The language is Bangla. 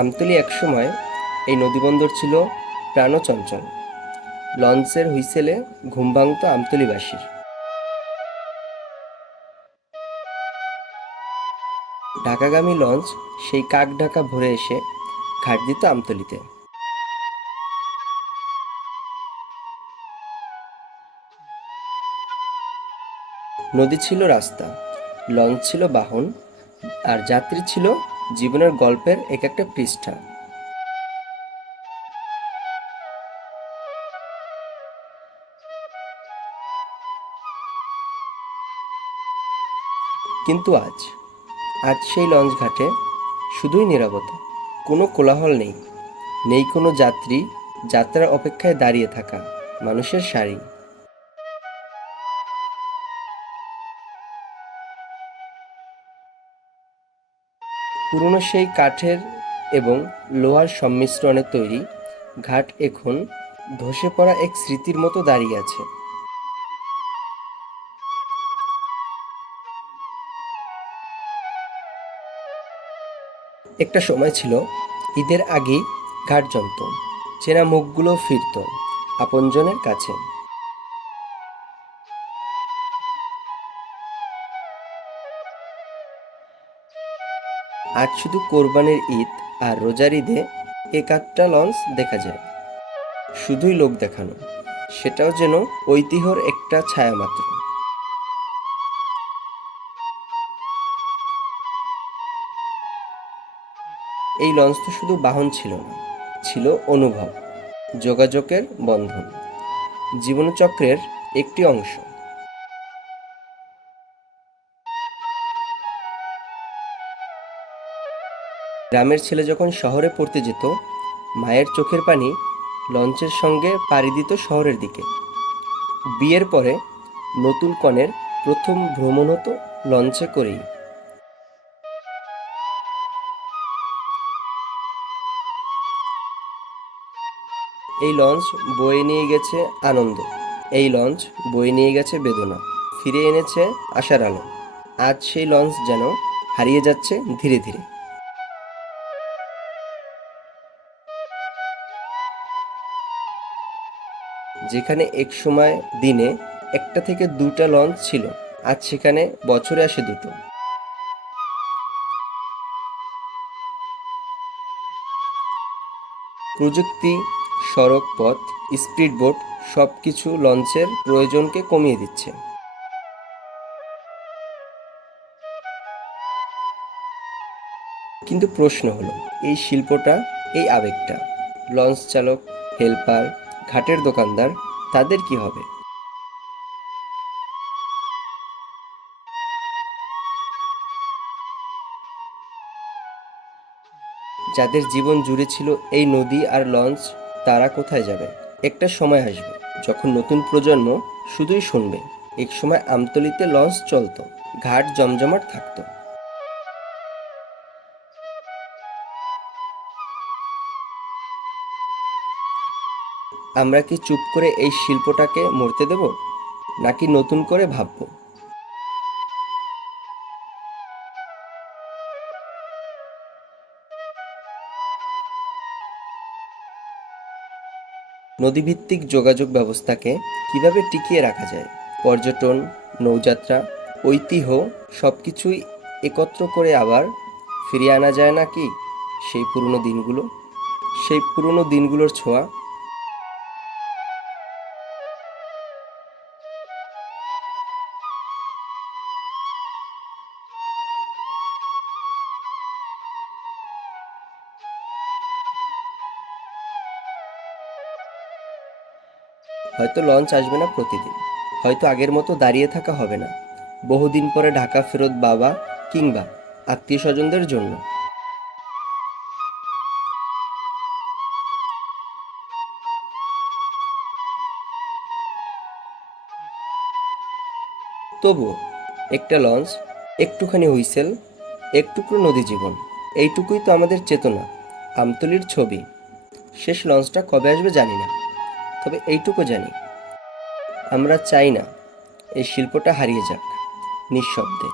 আমতলী একসময় এই নদীবন্দর ছিল প্রাণচঞ্চল। লঞ্চের হুইসেলে ঘুম ভাঙত আমতলীবাসীর। ঢাকাগামী লঞ্চ সেই কাক ঢাকা ভোরে এসে ঘাট দিত আমতলীতে। নদী ছিল রাস্তা, লঞ্চ ছিল বাহন, আর যাত্রী ছিল জীবনের গল্পের এক একটা পৃষ্ঠা। কিন্তু আজ আজ সেই লঞ্চ ঘাটে শুধুই নীরবতা। কোনো কোলাহল নেই, নেই কোনো যাত্রী, যাত্রার অপেক্ষায় দাঁড়িয়ে থাকা মানুষের সারি। পুরনো সেই কাঠের এবং লোহার সংমিশ্রণে তৈরি ঘাট এখন ধসে পড়া এক স্মৃতির মতো দাঁড়িয়ে আছে। একটা সময় ছিল, ঈদের আগেই ঘাট জমত, চেনা মুখগুলো ফিরত আপনজনের কাছে। আজ শুধু কোরবানির ঈদ আর রোজার ঈদে এক আধটা লঞ্চ দেখা যায়, শুধুই লোক দেখানো, সেটাও যেন ঐতিহ্যর একটা ছায়া মাত্র। এই লঞ্চ তো শুধু বাহন ছিল না, ছিল অনুভব, যোগাযোগের বন্ধন, জীবনচক্রের একটি অংশ। গ্রামের ছেলে যখন শহরে পড়তে যেত, মায়ের চোখের পানি লঞ্চের সঙ্গে পাড়ি দিত শহরের দিকে। বিয়ের পরে নতুন কনের প্রথম ভ্রমণ হতো লঞ্চে করেই। এই লঞ্চ বয়ে নিয়ে গেছে আনন্দ, এই লঞ্চ বয়ে নিয়ে গেছে বেদনা, ফিরে এনেছে আশার আলো। আজ সেই লঞ্চ যেন হারিয়ে যাচ্ছে ধীরে ধীরে। যেখানে এক সময় দিনে একটা থেকে দুটা লঞ্চ ছিল, আজ সেখানে বছরে আসে দুটো। প্রযুক্তি, সড়ক পথ, স্পিডবোট সব কিছু লঞ্চের প্রয়োজনকে কমিয়ে দিচ্ছে। কিন্তু প্রশ্ন হলো, এই শিল্পটা, এই আবেগটা, লঞ্চ চালক, হেল্পার, ঘাটের দোকানদার, তাদের কি হবে? যাদের জীবন জুড়ে ছিল এই নদী আর লঞ্চ, তারা কোথায় যাবে? একটা সময় আসবে যখন নতুন প্রজন্ম শুধুই শুনবে, এক সময় আমতলীতে লঞ্চ চলতো, ঘাট জমজমাট থাকতো। আমরা কি চুপ করে এই শিল্পটাকে মরতে দেব, নাকি নতুন করে ভাববো? নদীভিত্তিক যোগাযোগ ব্যবস্থাকে কিভাবে টিকিয়ে রাখা যায়? পর্যটন, নৌযাত্রা, ঐতিহ্য সবকিছুই একত্র করে আবার ফিরিয়ে আনা যায় না কি সেই পুরনো দিনগুলো, সেই পুরনো দিনগুলোর ছোঁয়া? হয়তো লঞ্চ আসবে না প্রতিদিন, হয়তো আগের মতো দাঁড়িয়ে থাকা হবে না বহুদিন পরে ঢাকা ফেরত বাবা কিংবা আত্মীয় স্বজনদের জন্য। তবুও একটা লঞ্চ, একটুখানি হুইসেল, একটুকরো নদী জীবন, এইটুকুই তো আমাদের চেতনা, আমতলীর ছবি। শেষ লঞ্চটা কবে আসবে জানি না, তবে এইটুকু জানি, আমরা চাই না এই শিল্পটা হারিয়ে যাক নিঃশব্দে।